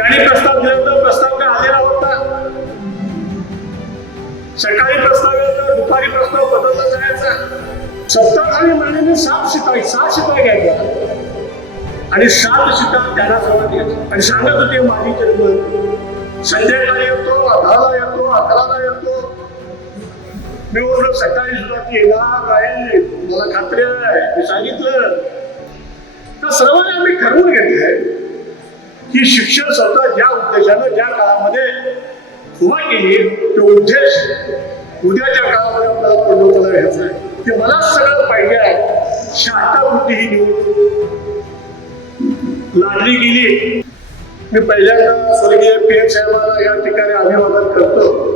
त्यांनी प्रस्ताव दिला होता प्रस्ताव काय आलेला होता? सकाळी प्रस्ताव यायचा दुपारी प्रस्ताव बदलला जायचा. सत्ताधारी मंडळीने सात शिपाई सात शिपाई घ्यायच्या आणि सात शिटा त्याला सोबत घ्यायच्या आणि सांगत होते माझी जन्म संध्याकाळी येतो अकराला येतो अकराला येतो. मी बोललो सकाळी सुद्धा ती येणार आहे. मला खात्री आहे मी सांगितलं. तर सर्वांनी आम्ही ठरवून घेतलंय. की शिक्षण स्वतः ज्या उद्देशानं ज्या काळामध्ये उभा केली तो उद्देश उद्याच्या काळामध्ये आपल्याला घ्यायचा आहे. ते मला सगळं पाहिजे आहे. शाखावृत्ती ही निवड लादली गेली. मी पहिल्यांदा स्वर्गीय पी एम साहेबांना या ठिकाणी अभिवादन करतो.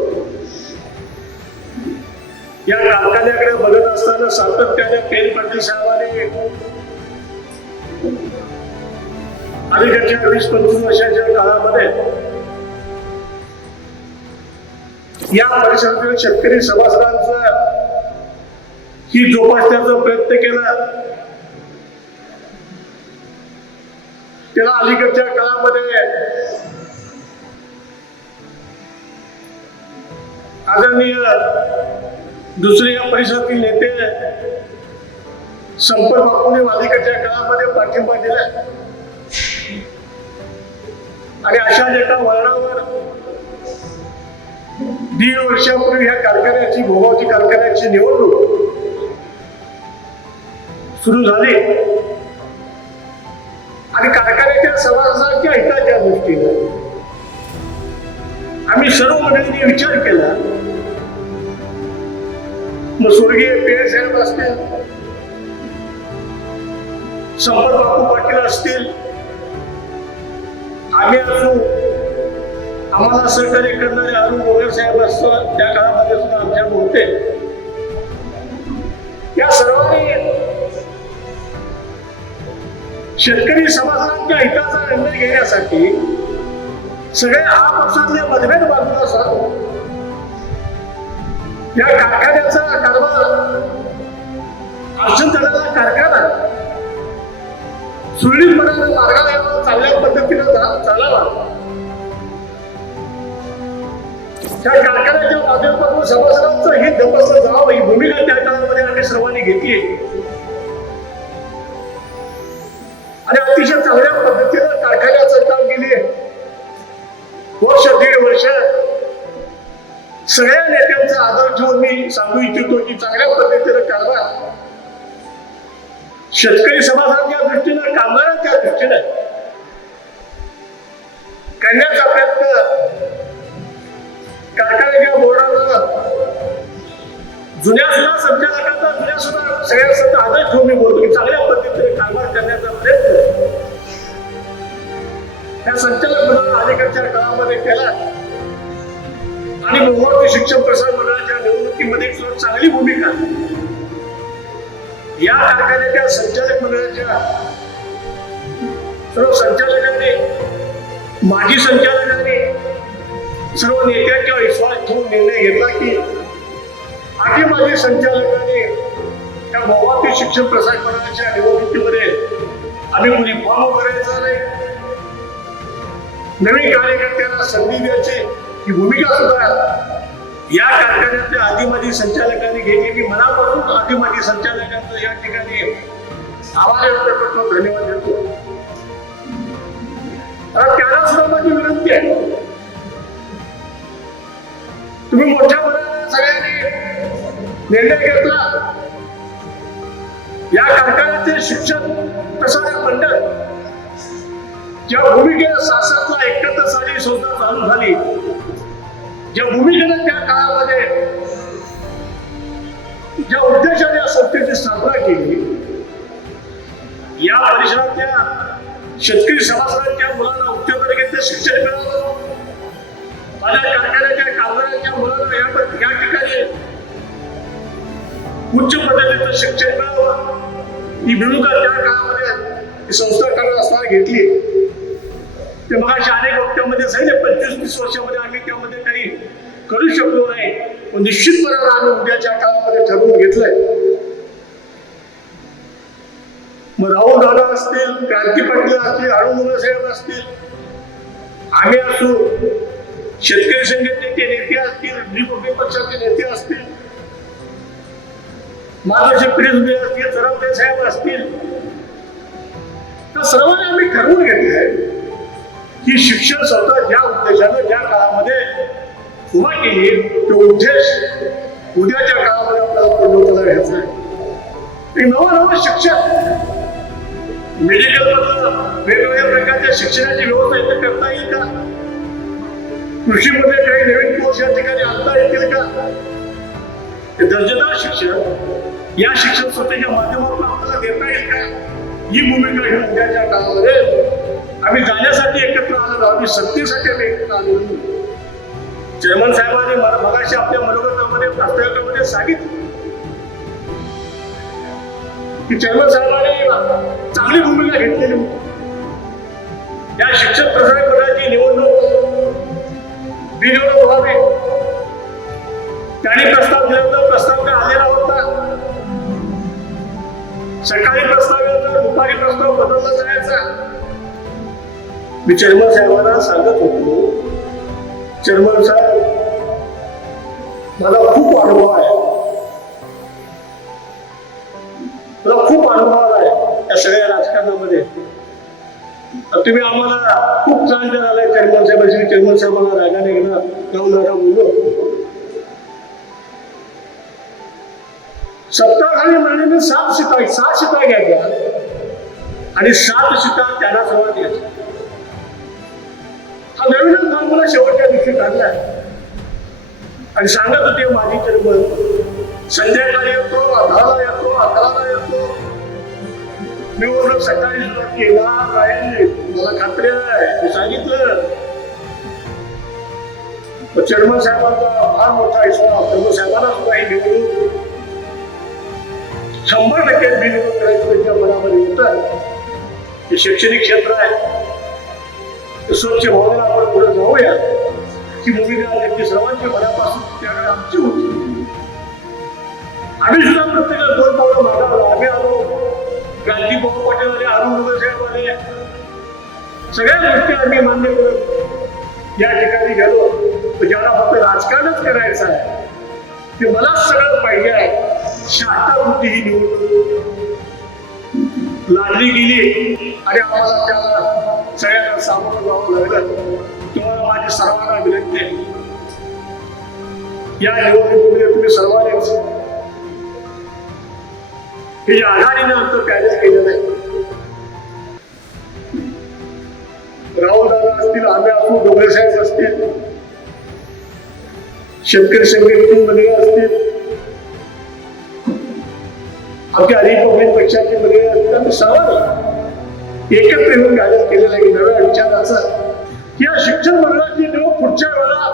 या कारखान्याकडे बघत असताना सातत्याने पेन पाटील साहेबांनी अलीकडच्या वीस पंचवीस वर्षाच्या काळामध्ये या परिसरातील शेतकरी सभासदांचा ही जोपासण्याचा प्रयत्न केला. त्याला अलीकडच्या काळामध्ये आदरणीय दुसरे या परिसरातील नेते संपर्क बापूने अलीकडच्या काळामध्ये पाठिंबा दिला आणि अशा एका वळणावर दीड वर्षापूर्वी ह्या कारखान्याची भोगावती कारखान्याची निवडणूक सुरू झाली. आणि कारखान्याच्या समाजाच्या हिताच्या दृष्टीने आम्ही सर्व मंडळींनी विचार केला. मग स्वर्गीय पेळ साहेब असतील संपत बापू पाटील असतील आम्ही असू. आम्हाला सहकार्य करणारे अरुण गोगर साहेब असतो त्या काळामध्ये सुद्धा आमच्या होते या सर्वांनी शेतकरी समाजाच्या हिताचा निर्णय घेण्यासाठी सगळे आपसातले मतभेद बाजूला साधून या कारखान्याचा कारभार सभासदांचं हे जपसलं जावं ही भूमिका त्या काळामध्ये आम्ही सर्वांनी घेतली आणि अतिशय चांगल्या पद्धतीनं कारखान्याचं काम केली वर्ष दीड वर्ष सगळ्या नेत्यांचा आदर ठेवून मी सांगू इच्छितो की चांगल्या पद्धतीनं कारभार शेतकरी समाजाच्या दृष्टीनं कामगारांच्या दृष्टीनं करण्याचा प्रयत्न जुन्या सुद्धा संचालकांचा जुन्या सुद्धा सगळ्या सुद्धा आदर ठेवून मी बोलतो की चांगल्या पद्धतीने कारभार करण्याचा प्रयत्न या संचालक मंडळाला अलीकडच्या काळामध्ये केला आणि बहुवर्षीय शिक्षण प्रसार मंडळाच्या निवडणुकीमध्ये सुद्धा चांगली भूमिका. या कारखान्याच्या संचालक मंडळाच्या सर्व संचालकांनी माजी संचालकांनी सर्व नेत्यांच्या विश्वास ठेवून निर्णय घेतला की आधी माजी संचालकांनी त्या मोबाईल शिक्षण प्रसार मंडळाच्या निवडणुकीमध्ये आम्ही कुणी फॉर्म करायचा नाही नवीन कार्यकर्त्यांना संधी द्यायची ही भूमिका सुद्धा या कारखान्यातल्या आदिमाजी संचालकांनी घेतली. मी मनापासून आदिमाजी संचालकांचं या ठिकाणी आभार व्यक्त करतो. धन्यवाद देतो. त्याला सुद्धा माझी विनंती आहे. तुम्ही मोठ्या मनाने सगळ्यांनी. निर्णय घेतला. या कारखान्याचे शिक्षण प्रसारक मंडळ ज्या भूमिकेला सासरला एकत्र साली संस्था चालू झाली ज्या भूमिकेनं त्या काळामध्ये ज्या उद्देशाने या संस्थेची स्थापना केली या परिसरातल्या शेतकरी समाजाच्या मुलांना उच्च दर्जाचे शिक्षण मिळालं. माझ्या कारखान्याच्या कामगारांच्या मुलांना या ठिकाणी उच्च पद्धतीचं शिक्षण मिळावं. ही भूमिका त्या काळामध्ये संस्था करत असताना घेतली. ते मग अशा अनेक वक्त्यामध्ये सांगितले पंचवीस वीस वर्षामध्ये आम्ही त्यामध्ये काही करू शकलो नाही. पण निश्चितपणे आम्ही उद्याच्या काळामध्ये ठरवून घेतलंय. मग राहुल दादा असतील क्रांती पाटील असतील अरुण साहेब असतील आम्ही असू. शेतकरी संघटनेचे नेते असतील रिपब्लिक पक्षाचे नेते असतील मार्गदर्शक प्रिन्स असतील सरपते साहेब असतील तर सर्वांनी आम्ही ठरवून घेतलंय की शिक्षण स्वतः ज्या उद्देशानं ज्या काळामध्ये उभा केली तो उद्देश उद्याच्या काळामध्ये आपल्याला पूर्ण घ्यायचा आहे. नवं नवं शिक्षण. मेडिकल वेगवेगळ्या प्रकारच्या शिक्षणाची व्यवस्था इथे करता येईल का? कृषीमध्ये काही नवीन कोर्स या ठिकाणी आणता येतील का? दर्जेदार शिक्षण. या शिक्षण स्वतःच्या माध्यमातून आपल्याला देता येईल का? ही भूमिका घेऊन उद्याच्या काळामध्ये आम्ही जाण्यासाठी एकत्र आलेलो आम्ही सत्तेसाठी आम्ही एकत्र आलेलो चेअरमन साहेबांनी मला मगाशी आपल्या मनोगतामध्ये प्रास्ताविकामध्ये सांगितलं की चेअरमन साहेबांनी चांगली भूमिका घेतलेली. होती या शिक्षक प्रसारक पदाची निवडणूक बिनविरोध व्हावी. त्यांनी प्रस्ताव दिला होता सकाळी प्रस्ताव यायचा दुपारी प्रस्ताव बदलला जायचा. मी चेअरमन साहेबांना सांगत होतो चेअरमन साहेब मला खूप अनुभव आहे. मला खूप अनुभव आहे या सगळ्या राजकारणामध्ये. तुम्ही आम्हाला खूप त्रास द्यायला आलाय चेअरमन साहेबांशी चेअरमन साहेबांना रागाने घेणार जाऊन नका बोललो सत्ताधारी मंडळीने सात शिता सात शिता घ्यायच्या. आणि सात शिता त्याला सर्वात घ्यायच्या हा नवीन फॉर्म्युला शेवटच्या दिवशी काढलाय आणि सांगत होते माझी चेअरमन संध्याकाळी येतो अकराला येतो अकराला येतो. मी बोललो सकाळी सुद्धा केला. राहील मला खात्री आहे मी सांगितलं. चेअरमन साहेबांचा फार मोठा विश्वास चेअरमन साहेबांना सुद्धा ही निवडणूक शंभर टक्के बिनविरोध करायचं मनामध्ये हे शैक्षणिक क्षेत्र आहे. स्वच्छ भावनेला आपण पुढे जाऊया. ही भूमिका त्यांची मनापासून त्याकडे आमची होती. आम्ही सुद्धा प्रत्येकाला दोन पावलं आम्ही आलो. क्रांती भाऊ पाटील आले, अरुण साहेब आले. सगळ्या गोष्टी आम्ही मान्य करत या ठिकाणी गेलो. ज्याला फक्त राजकारणच करायचं आहे, ते मला सगळं पाहिजे आहे. शास्त्रवृत्ती ही निवडणूक लादली गेली. आणि आम्हाला त्याला सगळ्यांना सामोरं जावं लागलं. तुम्हाला माझी सर्वांना विनंती आहे. या निवडणुकीमध्ये तुम्ही सर्वांनीच हे जे आघाडीनं आमचं पॅरेज केलेलं आहे. राहुल दादा असतील आम्ही असू डोंगरे साहेब असतील शेतकरी संघटनेमध्ये असतील आमच्या रिपब्लिक पक्षाचे मध्ये अत्यंत आम्ही सर्वांनी एकत्र येऊन गाडीत केलेलं आहे नव्या विचाराचा या शिक्षण मंडळाची निवड पुढच्या वेळा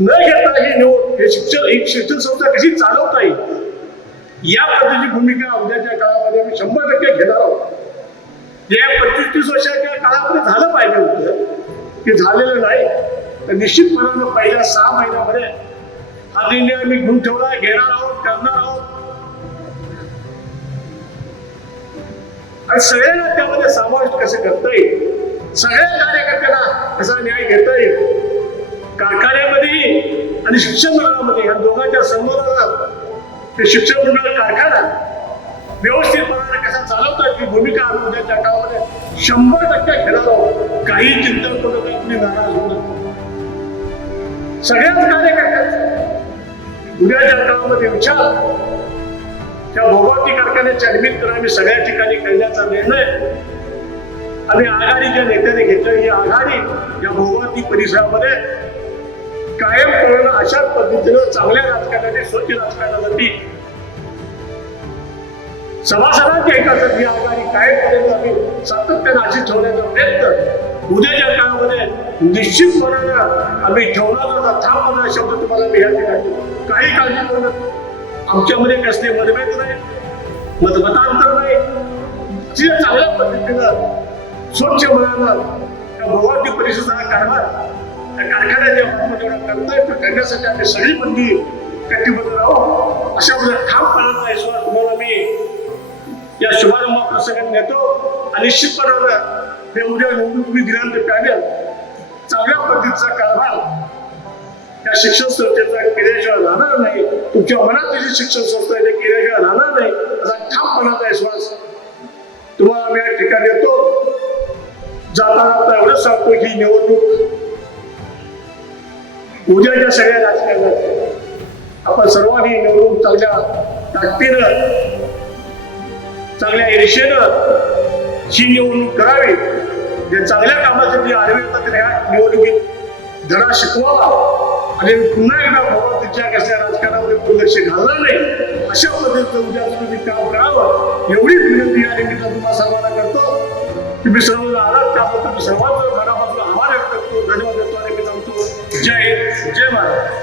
न घेता ही निवड हे शिक्षण ही शिक्षण संस्था कशी चालवता येईल? या पद्धतीची भूमिका उद्याच्या काळामध्ये आम्ही शंभर टक्के घेणार आहोत. या पंचवीस तीस वर्षाच्या काळामध्ये झालं पाहिजे होतं. ते झालेलं नाही. तर निश्चितपणानं पहिल्या सहा महिन्यामध्ये हा निर्णय आम्ही घेऊन ठेवला घेणार आहोत करणार आहोत. आणि सगळ्यांना त्यामध्ये समाविष्ट कसं करता येईल? सगळ्या कार्यकर्त्यांना कसा न्याय घेता येईल? कारखान्यामध्ये आणि शिक्षण मंडळामध्ये या दोघांच्या समोर ते शिक्षण मंडळ कारखाना व्यवस्थितपणाने कसा चालवतात ही भूमिका आम्ही उद्याच्या काळामध्ये शंभर टक्के घेणार आहोत. काही चिंतन करू नका तुम्ही नाराज होऊ नका. सगळ्याच कार्यकर्त्यांचा उद्याच्या काळामध्ये विचार. त्या भोगावती कारखान्याच्या निमित्तानं आम्ही सगळ्या ठिकाणी करण्याचा निर्णय आम्ही आघाडीच्या नेत्याने घेतलं ही आघाडी या भोगावती परिसरामध्ये कायम करणं अशा पद्धतीनं चांगल्या राजकारणाने स्वच्छ राजकारणासाठी सभासदांच्या एकासाठी ही आघाडी कायम आम्ही सातत्याने अशी ठेवण्याचा प्रयत्न उद्याच्या काळामध्ये निश्चितपणानं आम्ही ठेवणार थांबवणार शब्द तुम्हाला मी या ठिकाणी काही काळजी करू नका. आमच्यामध्ये कसले मतभेद नाही मतमतांतर नाही. जे चांगल्या पद्धतीनं स्वच्छ मनानं त्या भगवती परिसराचा कारभार त्या कारखान्याच्या बाबतीत जेवढा करता येतो करण्यासाठी आम्ही सगळी बंदी कटिबद्ध राहू अशा ठाम पाहत नाही तुम्हाला मी या शुभारंभ प्रसंगाने नेतो. आणि निश्चितपणानं ते उद्या निवडणुकी तुम्ही दिल्यानंतर पॅनल. चांगल्या पद्धतीचा कारभार. त्या शिक्षण संस्थेचा केल्याशिवाय राहणार नाही. तुमच्या मनात जी शिक्षण संस्था आहे केल्याशिवाय राहणार नाही. असा ठामपणाचा विश्वास तुम्हाला मी या ठिकाणी येतो जाता जाता एवढंच सांगतो की निवडणूक उद्याच्या सगळ्या राजकारणात. आपण सर्वांनी निवडणूक चांगल्या ताकदीनं चांगल्या ईर्षेनं ही निवडणूक करावी जे चांगल्या कामासाठी आडवे येतात त्या निवडणुकीत धडा शिकवावा. आणि पुन्हा एकदा भगवतीच्या कसल्या राजकारणामध्ये दुर्लक्ष घालणार नाही अशा पद्धतीचं उद्या तुम्ही काम करावं एवढीच विनंती या निमित्तानं तुम्हाला सर्वांना करतो. तुम्ही सर्व आलात त्याबद्दल मी सर्वांचं मनापासून आभार व्यक्त करतो. धन्यवाद देतो आणि मी सांगतो जय हिंद. जय महाराज